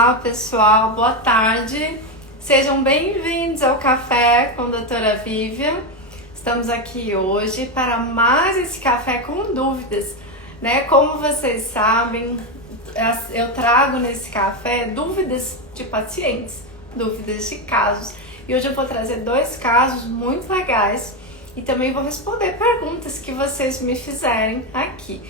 Olá pessoal, boa tarde, sejam bem-vindos ao Café com a Doutora Vivian. Estamos aqui hoje para mais esse café com dúvidas, né? Como vocês sabem, eu trago nesse café dúvidas de pacientes, dúvidas de casos. E hoje eu vou trazer 2 casos muito legais e também vou responder perguntas que vocês me fizerem aqui.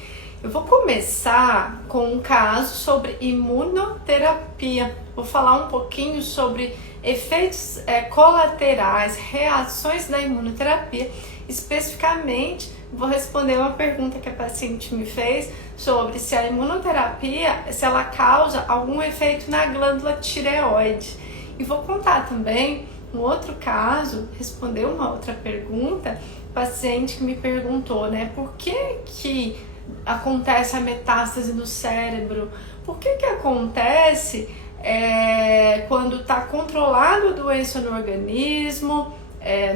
Eu vou começar com um caso sobre imunoterapia. Vou falar um pouquinho sobre efeitos colaterais, reações da imunoterapia. Especificamente, vou responder uma pergunta que a paciente me fez sobre se a imunoterapia, se ela causa algum efeito na glândula tireoide. E vou contar também um outro caso, responder uma outra pergunta, paciente que me perguntou, né, por que acontece a metástase no cérebro? Por que acontece quando está controlado a doença no organismo,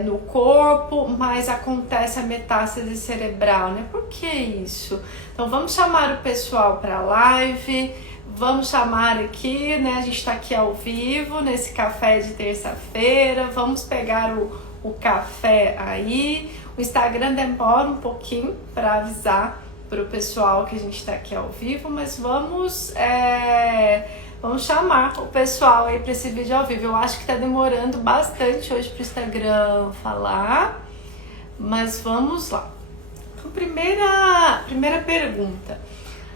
no corpo, mas acontece a metástase cerebral, né? Por que isso? Então vamos chamar o pessoal para a live, vamos chamar aqui, né? A gente está aqui ao vivo, nesse café de terça-feira, vamos pegar o café aí. O Instagram demora um pouquinho para avisar para o pessoal que a gente está aqui ao vivo, mas vamos chamar o pessoal aí para esse vídeo ao vivo. Eu acho que está demorando bastante hoje para o Instagram falar, mas vamos lá. Então, primeira pergunta,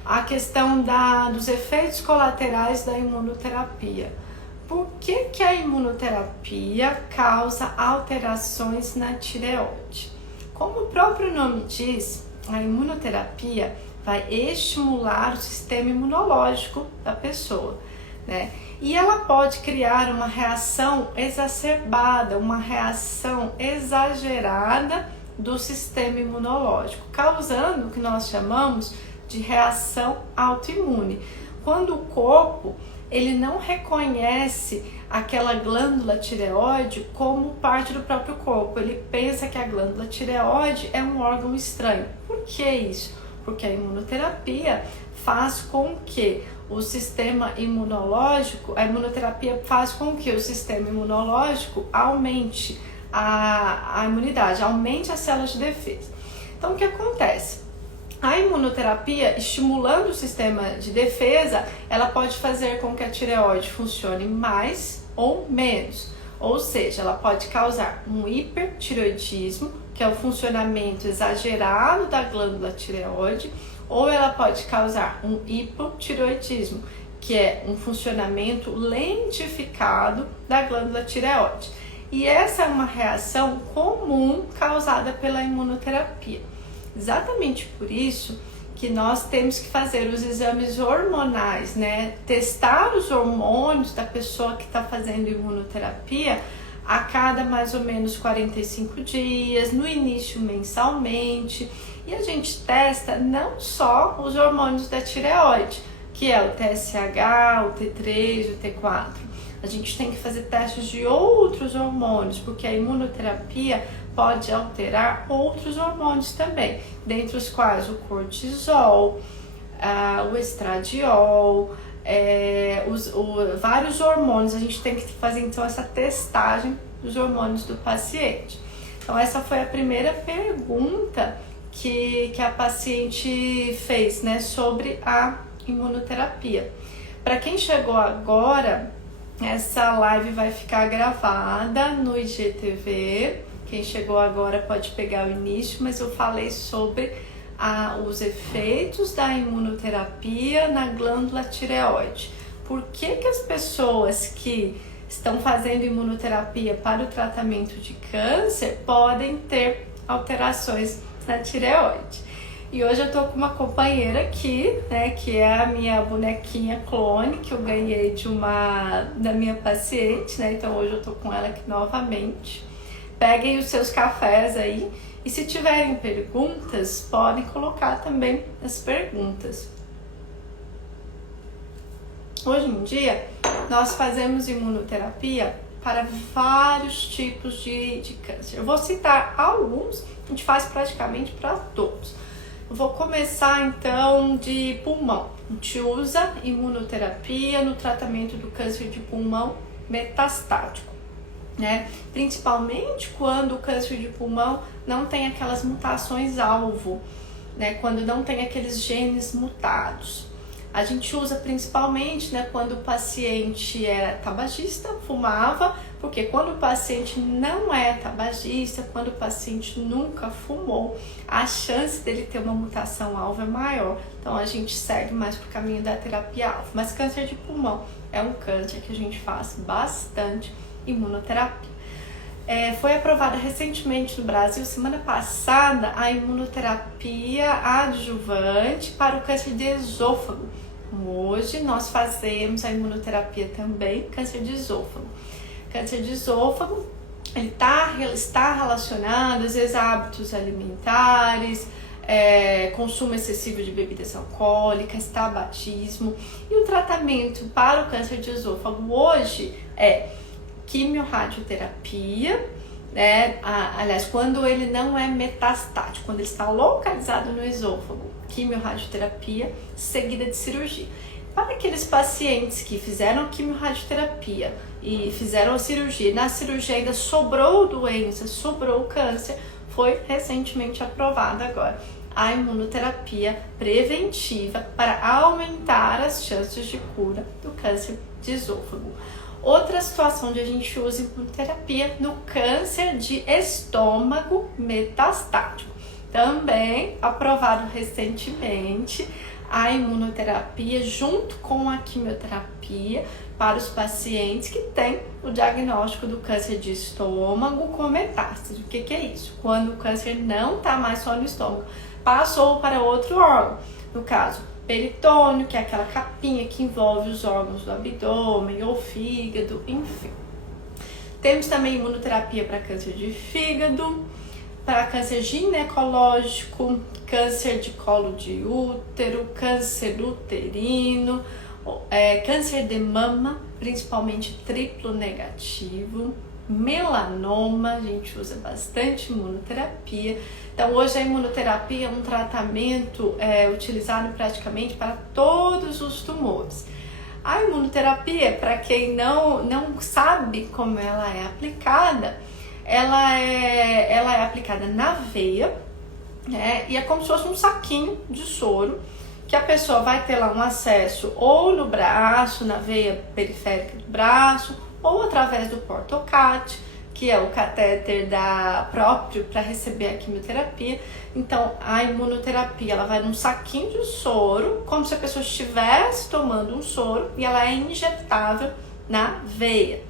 a questão dos efeitos colaterais da imunoterapia. Por que a imunoterapia causa alterações na tireoide? Como o próprio nome diz, a imunoterapia vai estimular o sistema imunológico da pessoa, né? E ela pode criar uma reação exacerbada, uma reação exagerada do sistema imunológico, causando o que nós chamamos de reação autoimune. Quando o corpo ele não reconhece aquela glândula tireoide como parte do próprio corpo, ele pensa que a glândula tireoide é um órgão estranho. Por que isso? Porque a imunoterapia faz com que o sistema imunológico, a imunoterapia faz com que o sistema imunológico aumente a imunidade, aumente as células de defesa. Então o que acontece? A imunoterapia, estimulando o sistema de defesa, ela pode fazer com que a tireoide funcione mais ou menos. Ou seja, ela pode causar um hipertireoidismo, que é o funcionamento exagerado da glândula tireoide, ou ela pode causar um hipotireoidismo, que é um funcionamento lentificado da glândula tireoide. E essa é uma reação comum causada pela imunoterapia. Exatamente por isso que nós temos que fazer os exames hormonais, né? Testar os hormônios da pessoa que está fazendo imunoterapia a cada mais ou menos 45 dias, no início mensalmente. E a gente testa não só os hormônios da tireoide, que é o TSH, o T3, o T4. A gente tem que fazer testes de outros hormônios, porque a imunoterapia pode alterar outros hormônios também, dentre os quais o cortisol, o estradiol, vários hormônios. A gente tem que fazer então essa testagem dos hormônios do paciente. Então essa foi a primeira pergunta que a paciente fez, né, sobre a imunoterapia. Para quem chegou agora, essa live vai ficar gravada no IGTV. Quem chegou agora pode pegar o início, mas eu falei sobre os efeitos da imunoterapia na glândula tireoide. Por que as pessoas que estão fazendo imunoterapia para o tratamento de câncer podem ter alterações na tireoide? E hoje eu tô com uma companheira aqui, né, que é a minha bonequinha clone, que eu ganhei da minha paciente, né? Então hoje eu tô com ela aqui novamente. Peguem os seus cafés aí e se tiverem perguntas, podem colocar também as perguntas. Hoje em dia, nós fazemos imunoterapia para vários tipos de câncer. Eu vou citar alguns, a gente faz praticamente para todos. Vou começar então de pulmão. A gente usa imunoterapia no tratamento do câncer de pulmão metastático, né? Principalmente quando o câncer de pulmão não tem aquelas mutações alvo, né? Quando não tem aqueles genes mutados. A gente usa principalmente, né, quando o paciente é tabagista, fumava, porque quando o paciente não é tabagista, quando o paciente nunca fumou, a chance dele ter uma mutação alvo é maior. Então a gente segue mais pro caminho da terapia alvo. Mas câncer de pulmão é um câncer que a gente faz bastante imunoterapia. Foi aprovada recentemente no Brasil, semana passada, a imunoterapia adjuvante para o câncer de esôfago. Hoje nós fazemos a imunoterapia também, câncer de esôfago. Câncer de esôfago, ele está relacionado às vezes a hábitos alimentares, consumo excessivo de bebidas alcoólicas, tabagismo. E o tratamento para o câncer de esôfago hoje é quimiorradioterapia, né? Aliás, quando ele não é metastático, quando ele está localizado no esôfago, quimiorradioterapia seguida de cirurgia. Para aqueles pacientes que fizeram quimiorradioterapia e fizeram a cirurgia, na cirurgia ainda sobrou doença, sobrou câncer, foi recentemente aprovada agora a imunoterapia preventiva para aumentar as chances de cura do câncer de esôfago. Outra situação onde a gente usa imunoterapia no câncer de estômago metastático. Também aprovado recentemente a imunoterapia junto com a quimioterapia para os pacientes que têm o diagnóstico do câncer de estômago com metástase. O que é isso? Quando o câncer não está mais só no estômago, passou para outro órgão. No caso, peritônio, que é aquela capinha que envolve os órgãos do abdômen ou fígado, enfim. Temos também imunoterapia para câncer de fígado, para câncer ginecológico, câncer de colo de útero, câncer uterino, câncer de mama, principalmente triplo negativo, melanoma, a gente usa bastante imunoterapia. Então hoje a imunoterapia é um tratamento utilizado praticamente para todos os tumores. A imunoterapia, para quem não sabe como ela é aplicada, ela é aplicada na veia, né? E é como se fosse um saquinho de soro que a pessoa vai ter lá um acesso ou no braço, na veia periférica do braço, ou através do portocat, que é o catéter próprio para receber a quimioterapia. Então a imunoterapia ela vai num saquinho de soro, como se a pessoa estivesse tomando um soro, e ela é injetável na veia.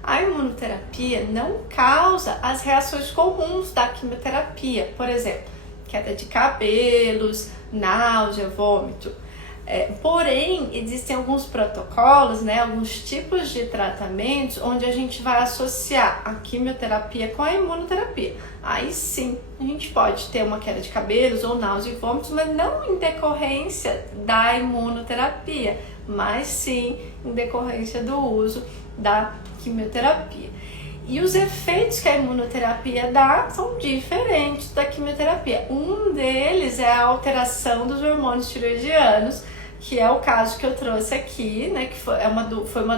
A imunoterapia não causa as reações comuns da quimioterapia, por exemplo, queda de cabelos, náusea, vômito. Porém, existem alguns protocolos, né, alguns tipos de tratamentos onde a gente vai associar a quimioterapia com a imunoterapia. Aí sim, a gente pode ter uma queda de cabelos ou náusea e vômitos, mas não em decorrência da imunoterapia, mas sim em decorrência do uso da quimioterapia. E os efeitos que a imunoterapia dá são diferentes da quimioterapia. Um deles é a alteração dos hormônios tiroidianos, que é o caso que eu trouxe aqui, né? Que foi uma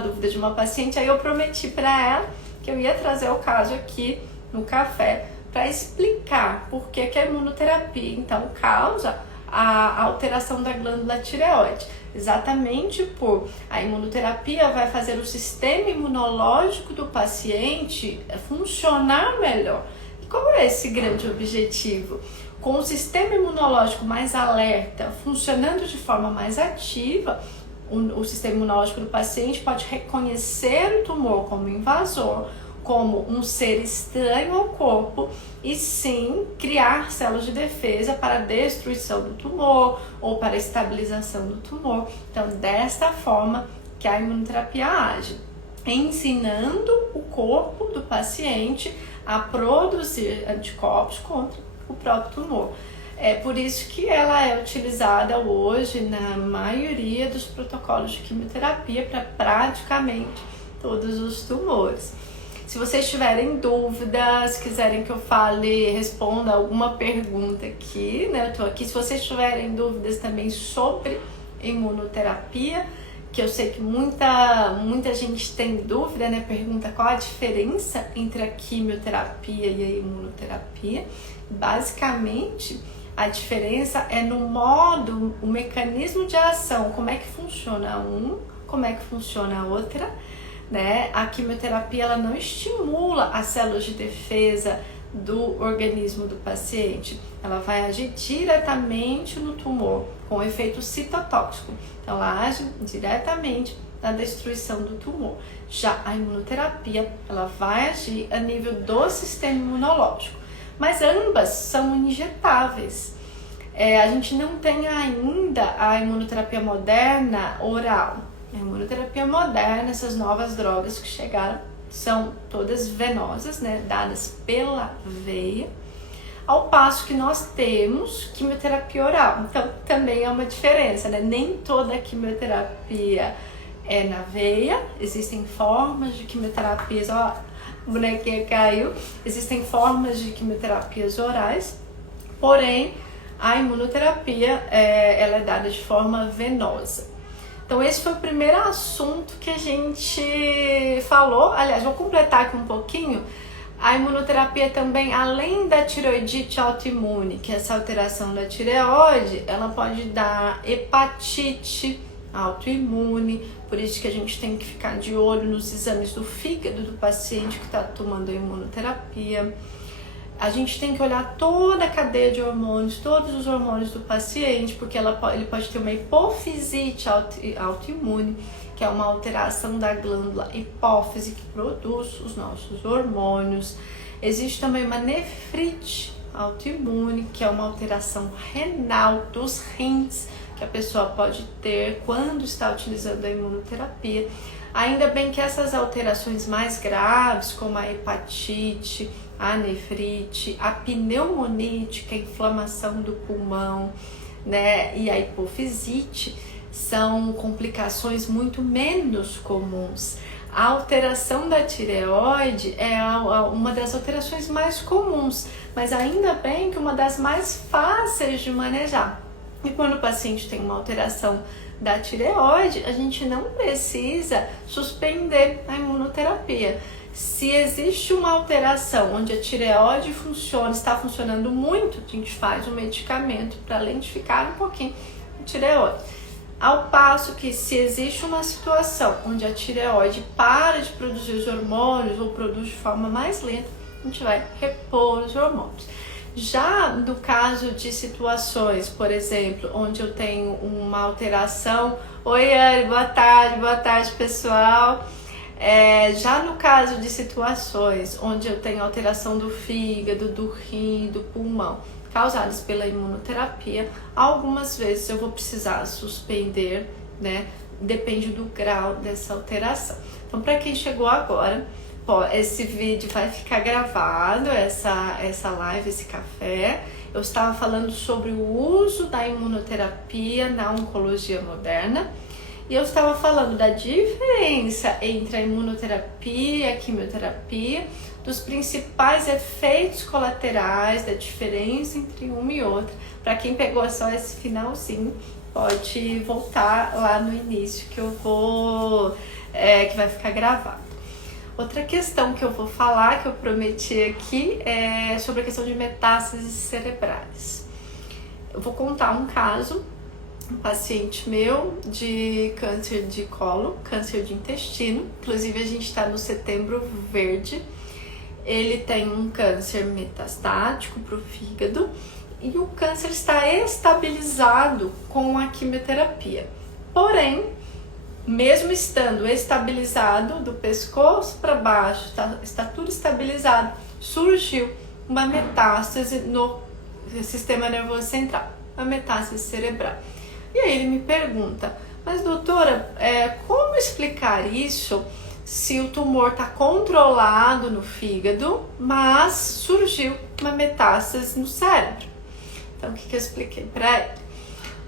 dúvida de uma paciente. Aí eu prometi para ela que eu ia trazer o caso aqui no café para explicar por que a imunoterapia então causa a alteração da glândula tireoide. Exatamente por a imunoterapia vai fazer o sistema imunológico do paciente funcionar melhor. E qual é esse grande objetivo? Com o sistema imunológico mais alerta, funcionando de forma mais ativa, o sistema imunológico do paciente pode reconhecer o tumor como invasor, como um ser estranho ao corpo, e sim criar células de defesa para a destruição do tumor ou para a estabilização do tumor. Então, desta forma que a imunoterapia age, ensinando o corpo do paciente a produzir anticorpos contra o próprio tumor. É por isso que ela é utilizada hoje na maioria dos protocolos de quimioterapia para praticamente todos os tumores. Se vocês tiverem dúvidas, quiserem que eu fale, responda alguma pergunta aqui, né? Eu tô aqui. Se vocês tiverem dúvidas também sobre imunoterapia, que eu sei que muita gente tem dúvida, né? Pergunta qual a diferença entre a quimioterapia e a imunoterapia. Basicamente, a diferença é no modo, o mecanismo de ação, como é que funciona um, como é que funciona a outra, né? A quimioterapia ela não estimula as células de defesa do organismo do paciente, ela vai agir diretamente no tumor com efeito citotóxico, então ela age diretamente na destruição do tumor. Já a imunoterapia ela vai agir a nível do sistema imunológico, mas ambas são injetáveis. A gente não tem ainda a imunoterapia moderna oral. A imunoterapia moderna, essas novas drogas que chegaram, são todas venosas, né, dadas pela veia, ao passo que nós temos quimioterapia oral. Então, também é uma diferença, né? Nem toda quimioterapia é na veia, existem formas de quimioterapias, ó, a bonequinha caiu, existem formas de quimioterapias orais, porém, a imunoterapia, ela é dada de forma venosa. Então esse foi o primeiro assunto que a gente falou. Aliás, vou completar aqui um pouquinho. A imunoterapia também, além da tireoidite autoimune, que é essa alteração da tireoide, ela pode dar hepatite autoimune, por isso que a gente tem que ficar de olho nos exames do fígado do paciente que está tomando a imunoterapia. A gente tem que olhar toda a cadeia de hormônios, todos os hormônios do paciente, porque ele pode ter uma hipofisite autoimune, que é uma alteração da glândula hipófise que produz os nossos hormônios. Existe também uma nefrite autoimune, que é uma alteração renal dos rins, que a pessoa pode ter quando está utilizando a imunoterapia. Ainda bem que essas alterações mais graves, como a hepatite, a nefrite, a pneumonite, que é a inflamação do pulmão, né, e a hipofisite, são complicações muito menos comuns. A alteração da tireoide é uma das alterações mais comuns, mas ainda bem que uma das mais fáceis de manejar. E quando o paciente tem uma alteração da tireoide, a gente não precisa suspender a imunoterapia. Se existe uma alteração onde a tireoide está funcionando muito, a gente faz um medicamento para lentificar um pouquinho a tireoide. Ao passo que se existe uma situação onde a tireoide para de produzir os hormônios ou produz de forma mais lenta, a gente vai repor os hormônios. Já no caso de situações, por exemplo, onde eu tenho uma alteração... Oi, Anne, boa tarde pessoal. Já no caso de situações onde eu tenho alteração do fígado, do rim, do pulmão, causadas pela imunoterapia, algumas vezes eu vou precisar suspender, né? Depende do grau dessa alteração. Então, para quem chegou agora, esse vídeo vai ficar gravado, essa live, esse café. Eu estava falando sobre o uso da imunoterapia na oncologia moderna. E eu estava falando da diferença entre a imunoterapia e a quimioterapia, dos principais efeitos colaterais, da diferença entre uma e outra. Para quem pegou só esse finalzinho, pode voltar lá no início que que vai ficar gravado. Outra questão que eu vou falar, que eu prometi aqui, é sobre a questão de metástases cerebrais. Eu vou contar um caso. Um paciente meu de câncer de colo, câncer de intestino, inclusive a gente está no Setembro Verde. Ele tem um câncer metastático para o fígado e o câncer está estabilizado com a quimioterapia. Porém, mesmo estando estabilizado do pescoço para baixo, está tudo estabilizado, surgiu uma metástase no sistema nervoso central, uma metástase cerebral. E aí ele me pergunta, mas doutora, como explicar isso se o tumor está controlado no fígado, mas surgiu uma metástase no cérebro? Então o que eu expliquei para ele?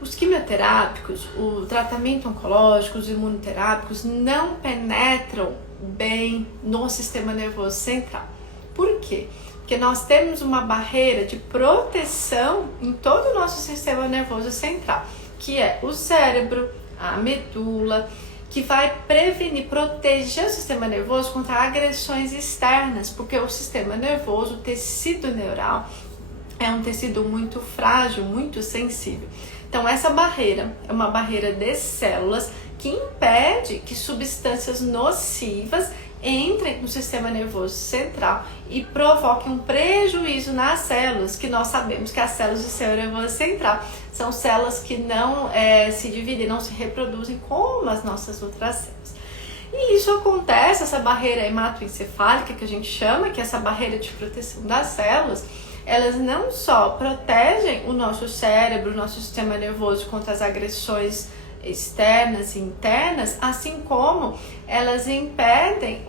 Os quimioterápicos, o tratamento oncológico, os imunoterápicos não penetram bem no sistema nervoso central. Por quê? Porque nós temos uma barreira de proteção em todo o nosso sistema nervoso central, que é o cérebro, a medula, que vai prevenir, proteger o sistema nervoso contra agressões externas, porque o sistema nervoso, o tecido neural, é um tecido muito frágil, muito sensível. Então essa barreira é uma barreira de células que impede que substâncias nocivas entrem no sistema nervoso central e provoquem um prejuízo nas células, que nós sabemos que as células do sistema nervoso central são células que não se dividem, não se reproduzem como as nossas outras células. E isso acontece, essa barreira hematoencefálica que a gente chama, que é essa barreira de proteção das células, elas não só protegem o nosso cérebro, o nosso sistema nervoso contra as agressões externas e internas, assim como elas impedem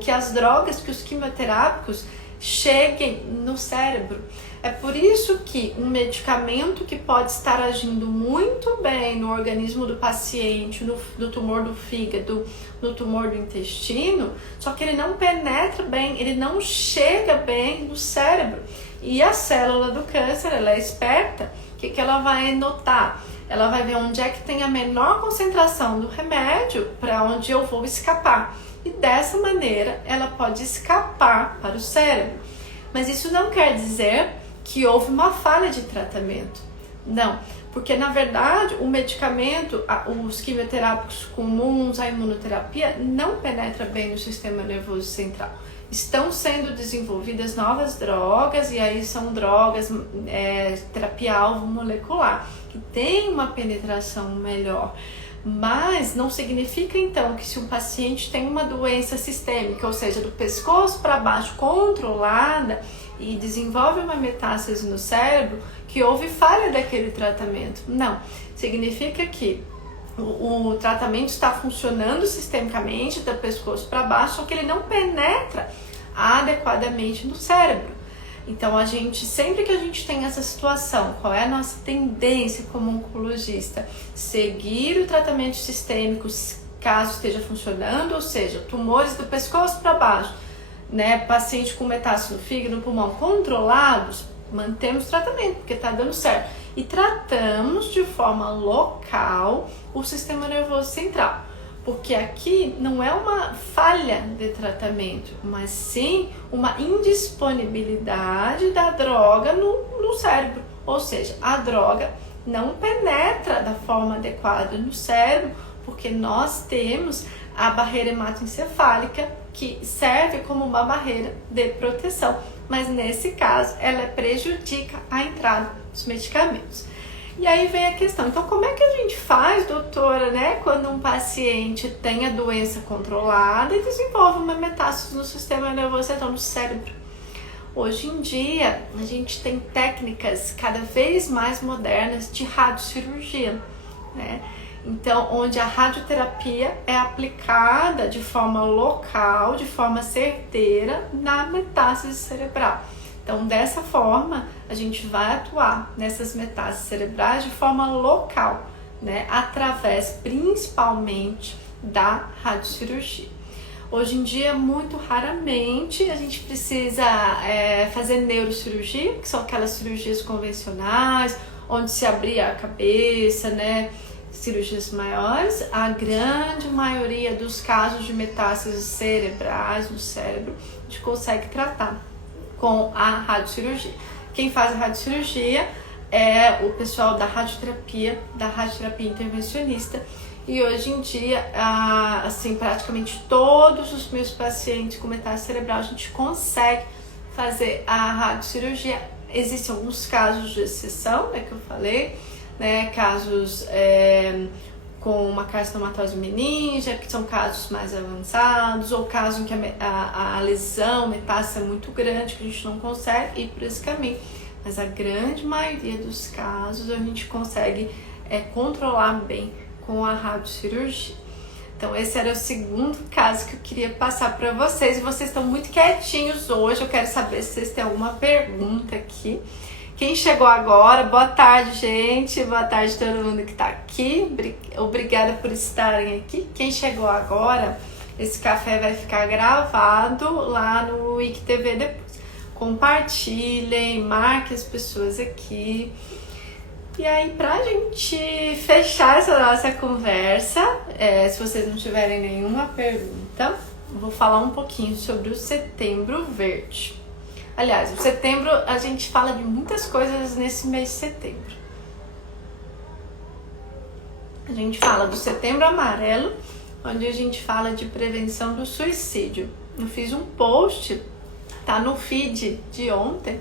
que as drogas, que os quimioterápicos cheguem no cérebro. É por isso que um medicamento que pode estar agindo muito bem no organismo do paciente, no tumor do fígado, no tumor do intestino, só que ele não penetra bem, ele não chega bem no cérebro. E a célula do câncer, ela é esperta, o que ela vai notar? Ela vai ver onde é que tem a menor concentração do remédio para onde eu vou escapar. E dessa maneira, ela pode escapar para o cérebro. Mas isso não quer dizer que houve uma falha de tratamento. Não, porque na verdade o medicamento, os quimioterápicos comuns, a imunoterapia, não penetra bem no sistema nervoso central. Estão sendo desenvolvidas novas drogas, e aí são drogas, terapia-alvo molecular, que tem uma penetração melhor. Mas não significa então que se um paciente tem uma doença sistêmica, ou seja, do pescoço para baixo controlada e desenvolve uma metástase no cérebro, que houve falha daquele tratamento. Não, significa que o tratamento está funcionando sistemicamente do pescoço para baixo, só que ele não penetra adequadamente no cérebro. Então sempre que a gente tem essa situação, qual é a nossa tendência como oncologista? Seguir o tratamento sistêmico caso esteja funcionando, ou seja, tumores do pescoço para baixo, paciente com metástase no fígado, no pulmão controlados, mantemos o tratamento porque está dando certo. E tratamos de forma local o sistema nervoso central, porque aqui não é uma falha de tratamento, mas sim uma indisponibilidade da droga no cérebro, ou seja, a droga não penetra da forma adequada no cérebro, porque nós temos a barreira hematoencefálica, que serve como uma barreira de proteção, mas nesse caso ela prejudica a entrada dos medicamentos. E aí vem a questão, então como é que a gente faz, doutora, quando um paciente tem a doença controlada e desenvolve uma metástase no sistema nervoso central, no cérebro? Hoje em dia, a gente tem técnicas cada vez mais modernas de radiocirurgia, Então, onde a radioterapia é aplicada de forma local, de forma certeira, na metástase cerebral. Então, dessa forma, a gente vai atuar nessas metástases cerebrais de forma local, através principalmente da radiocirurgia. Hoje em dia, muito raramente, a gente precisa fazer neurocirurgia, que são aquelas cirurgias convencionais, onde se abria a cabeça, cirurgias maiores. A grande maioria dos casos de metástases cerebrais no cérebro, a gente consegue tratar com a radiocirurgia. Quem faz a radiocirurgia é o pessoal da radioterapia intervencionista. E hoje em dia, praticamente todos os meus pacientes com metástase cerebral, a gente consegue fazer a radiocirurgia. Existem alguns casos de exceção, que eu falei, casos com uma carcinomatose meningia, que são casos mais avançados, ou casos em que a lesão, metástase é muito grande, que a gente não consegue ir por esse caminho. Mas a grande maioria dos casos a gente consegue controlar bem com a radiocirurgia. Então esse era o segundo caso que eu queria passar para vocês. E vocês estão muito quietinhos hoje, eu quero saber se vocês têm alguma pergunta aqui. Quem chegou agora, boa tarde, gente. Boa tarde a todo mundo que está aqui. Obrigada por estarem aqui. Quem chegou agora, Esse café vai ficar gravado lá no IGTV depois. Compartilhem, marquem as pessoas aqui. E aí, pra gente fechar essa nossa conversa, se vocês não tiverem nenhuma pergunta, vou falar um pouquinho sobre o Setembro Verde. Aliás, o setembro, a gente fala de muitas coisas nesse mês de setembro. A gente fala do Setembro Amarelo, onde a gente fala de prevenção do suicídio. Eu fiz um post, tá no feed de ontem,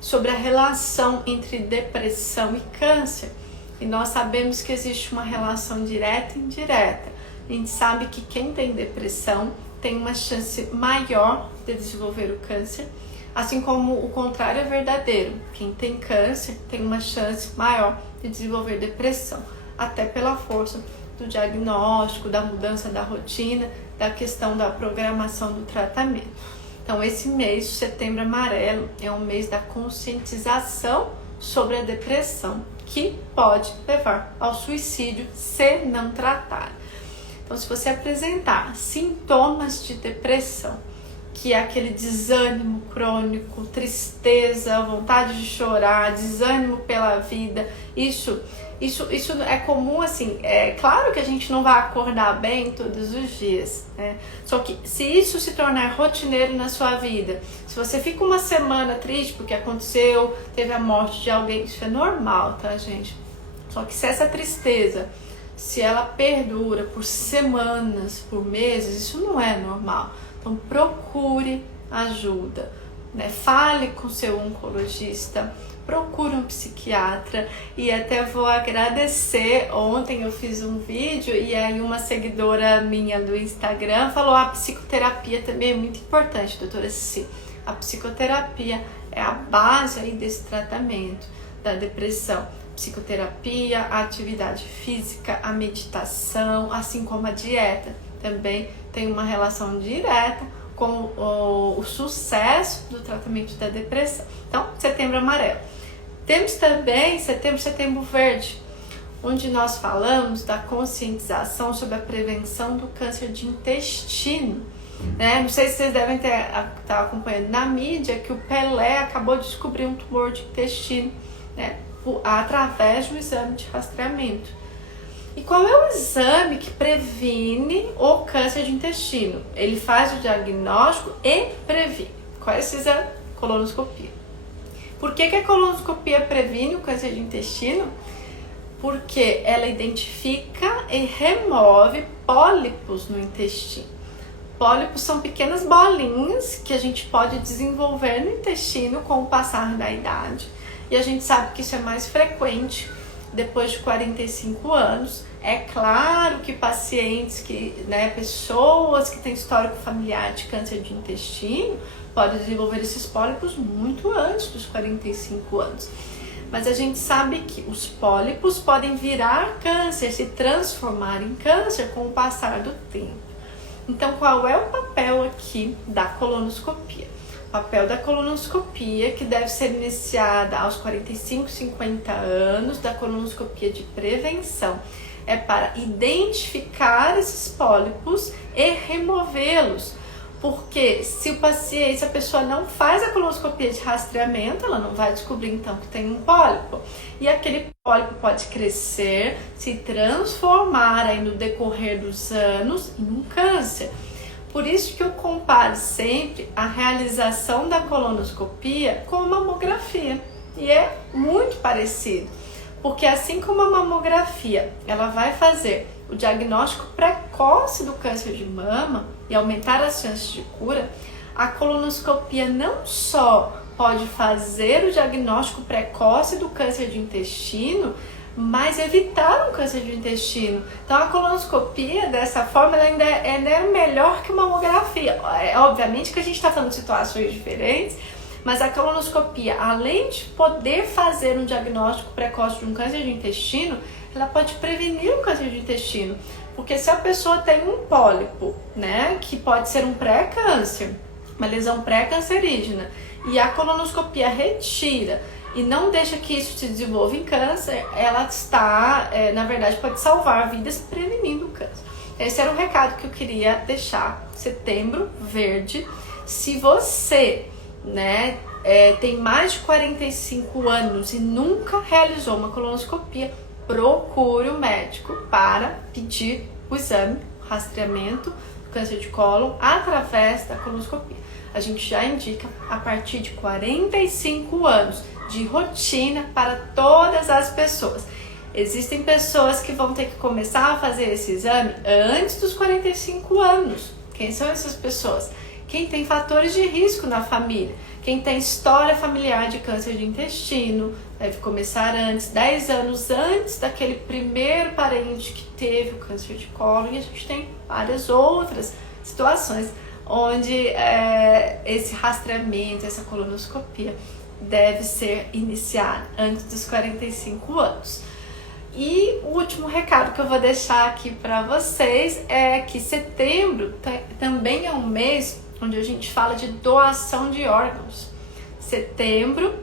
sobre a relação entre depressão e câncer. E nós sabemos que existe uma relação direta e indireta. A gente sabe que quem tem depressão tem uma chance maior de desenvolver o câncer, assim como o contrário é verdadeiro. Quem tem câncer tem uma chance maior de desenvolver depressão, até pela força do diagnóstico, da mudança da rotina, da questão da programação do tratamento. Então, esse mês, o Setembro Amarelo, é um mês da conscientização sobre a depressão, que pode levar ao suicídio se não tratar. Então, se você apresentar sintomas de depressão, que é aquele desânimo crônico, tristeza, vontade de chorar, desânimo pela vida, isso é comum, assim, é claro que a gente não vai acordar bem todos os dias, né? Só que se isso se tornar rotineiro na sua vida, se você fica uma semana triste porque aconteceu, teve a morte de alguém, isso é normal, tá, gente? Só que se essa tristeza, se ela perdura por semanas, por meses, isso não é normal. Então procure ajuda, né? Fale com seu oncologista, procure um psiquiatra. E até vou agradecer, ontem eu fiz um vídeo e aí uma seguidora minha do Instagram falou: a psicoterapia também é muito importante, doutora Cici. A psicoterapia é a base aí desse tratamento da depressão. Psicoterapia, a atividade física, a meditação, assim como a dieta, também tem uma relação direta com o sucesso do tratamento da depressão. Então, Setembro Amarelo. Temos também Setembro Verde, onde nós falamos da conscientização sobre a prevenção do câncer de intestino. Né? Não sei se vocês devem estar acompanhando na mídia que o Pelé acabou de descobrir um tumor de intestino, né? Através do exame de rastreamento. E qual é o exame que previne o câncer de intestino? Ele faz o diagnóstico e previne. Qual é esse exame? Colonoscopia. Por que a colonoscopia previne o câncer de intestino? Porque ela identifica e remove pólipos no intestino. Pólipos são pequenas bolinhas que a gente pode desenvolver no intestino com o passar da idade. E a gente sabe que isso é mais frequente depois de 45 anos. É claro que pacientes pessoas que têm histórico familiar de câncer de intestino podem desenvolver esses pólipos muito antes dos 45 anos. Mas a gente sabe que os pólipos podem virar câncer, se transformar em câncer com o passar do tempo. Então, qual é o papel aqui da colonoscopia? O papel da colonoscopia, que deve ser iniciada aos 45, 50 anos, da colonoscopia de prevenção, é para identificar esses pólipos e removê-los. Porque se a pessoa não faz a colonoscopia de rastreamento, ela não vai descobrir então que tem um pólipo. E aquele pólipo pode crescer, se transformar aí no decorrer dos anos em um câncer. Por isso que eu comparo sempre a realização da colonoscopia com a mamografia. E é muito parecido. Porque assim como a mamografia, ela vai fazer o diagnóstico precoce do câncer de mama e aumentar as chances de cura, a colonoscopia não só pode fazer o diagnóstico precoce do câncer de intestino, mas evitar um câncer de intestino. Então a colonoscopia, dessa forma, ela ainda é melhor que uma mamografia. Obviamente que a gente está falando de situações diferentes, mas a colonoscopia, além de poder fazer um diagnóstico precoce de um câncer de intestino, ela pode prevenir um câncer de intestino. Porque se a pessoa tem um pólipo, né, que pode ser um pré-câncer, uma lesão pré-cancerígena, e a colonoscopia retira e não deixa que isso se desenvolva em câncer, ela está, na verdade, pode salvar vidas prevenindo o câncer. esse era o recado que eu queria deixar. Setembro Verde. Se você, né, tem mais de 45 anos e nunca realizou uma colonoscopia, procure o médico para pedir o exame, o rastreamento do câncer de cólon através da colonoscopia. A gente já indica a partir de 45 anos de rotina para todas as pessoas. Existem pessoas que vão ter que começar a fazer esse exame antes dos 45 anos. Quem são essas pessoas? Quem tem fatores de risco na família, quem tem história familiar de câncer de intestino, deve começar antes, 10 anos antes daquele primeiro parente que teve o câncer de cólon, e a gente tem várias outras situações onde esse rastreamento, essa colonoscopia deve ser iniciada antes dos 45 anos. E o último recado que eu vou deixar aqui para vocês é que setembro também é um mês onde a gente fala de doação de órgãos. Setembro,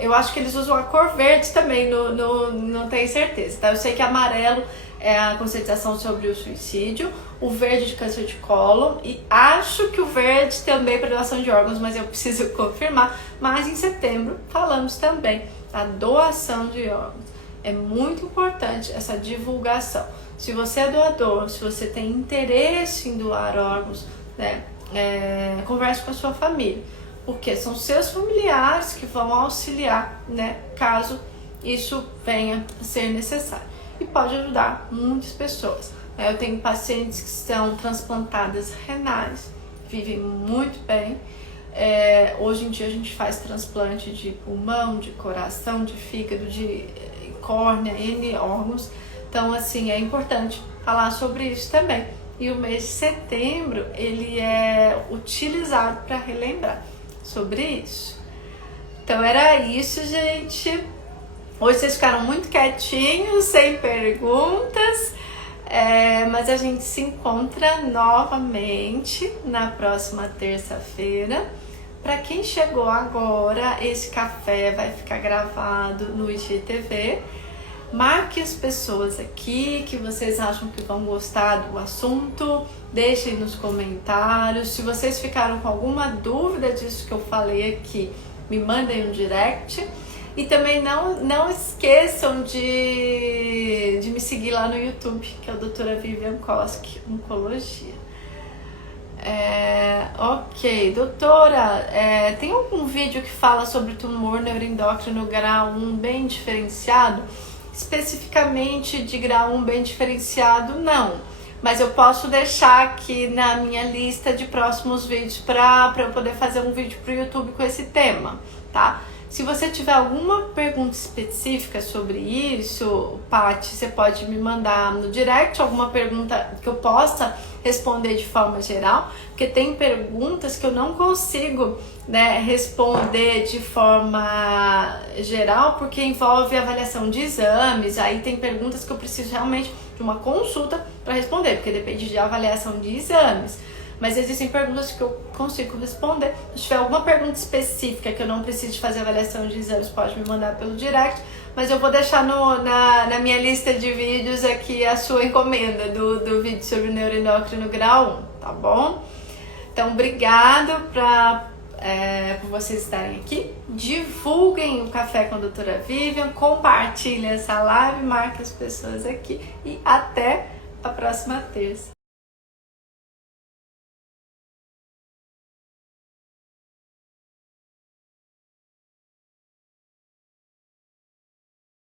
eu acho que eles usam a cor verde também, não tenho certeza, tá? Eu sei que amarelo é a conscientização sobre o suicídio, o verde de câncer de cólon, e acho que o verde também para doação de órgãos, mas eu preciso confirmar. Mas em setembro falamos também da doação de órgãos. É muito importante essa divulgação. Se você é doador, se você tem interesse em doar órgãos, né, converse com a sua família, porque são seus familiares que vão auxiliar, né, caso isso venha a ser necessário. E pode ajudar muitas pessoas. Eu tenho pacientes que são transplantadas renais, vivem muito bem. Hoje em dia a gente faz transplante de pulmão, de coração, de fígado, de córnea, N órgãos. Então, assim, é importante falar sobre isso também. E o mês de setembro, ele é utilizado para relembrar sobre isso. Então, era isso, gente. Hoje vocês ficaram muito quietinhos, sem perguntas. Mas a gente se encontra novamente na próxima terça-feira. Para quem chegou agora, esse café vai ficar gravado no IGTV. Marque as pessoas aqui que vocês acham que vão gostar do assunto. Deixem nos comentários. Se vocês ficaram com alguma dúvida disso que eu falei aqui, me mandem um direct. E também não esqueçam de me seguir lá no YouTube, que é a doutora Vivian Koski, Oncologia. Ok, doutora, tem algum vídeo que fala sobre tumor neuroendócrino grau 1 bem diferenciado? Especificamente de grau 1 bem diferenciado, não. Mas eu posso deixar aqui na minha lista de próximos vídeos para eu poder fazer um vídeo para o YouTube com esse tema, tá? Se você tiver alguma pergunta específica sobre isso, Paty, você pode me mandar no direct alguma pergunta que eu possa responder de forma geral, porque tem perguntas que eu não consigo, né, responder de forma geral, porque envolve avaliação de exames. Aí tem perguntas que eu preciso realmente de uma consulta para responder, porque depende de avaliação de exames. Mas existem perguntas que eu consigo responder. Se tiver alguma pergunta específica que eu não precise fazer avaliação de exames, pode me mandar pelo direct. Mas eu vou deixar na minha lista de vídeos aqui a sua encomenda do vídeo sobre o neuroendócrino grau 1, tá bom? Então, obrigado por vocês estarem aqui. Divulguem o Café com a Doutora Vivian, compartilhem essa live, marquem as pessoas aqui e até a próxima terça.